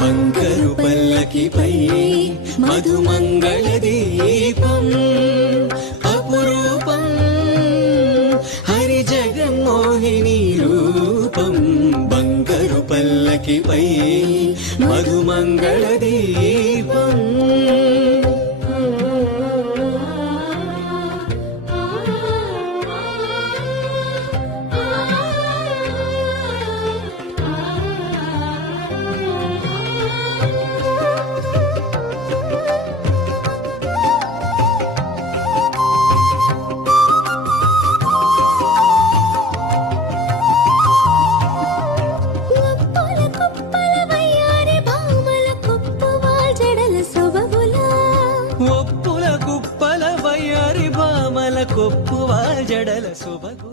బంగారు పల్లకిపై మధుమంగళ దీపం అపురూపం హరి జగన్మోహిని రూపం బంగారు పల్లకిపై మధుమంగళ దీపం ఒప్పుల కుప్పల వయ్యారి భామల కొప్పు వాల్ జడల సొబగు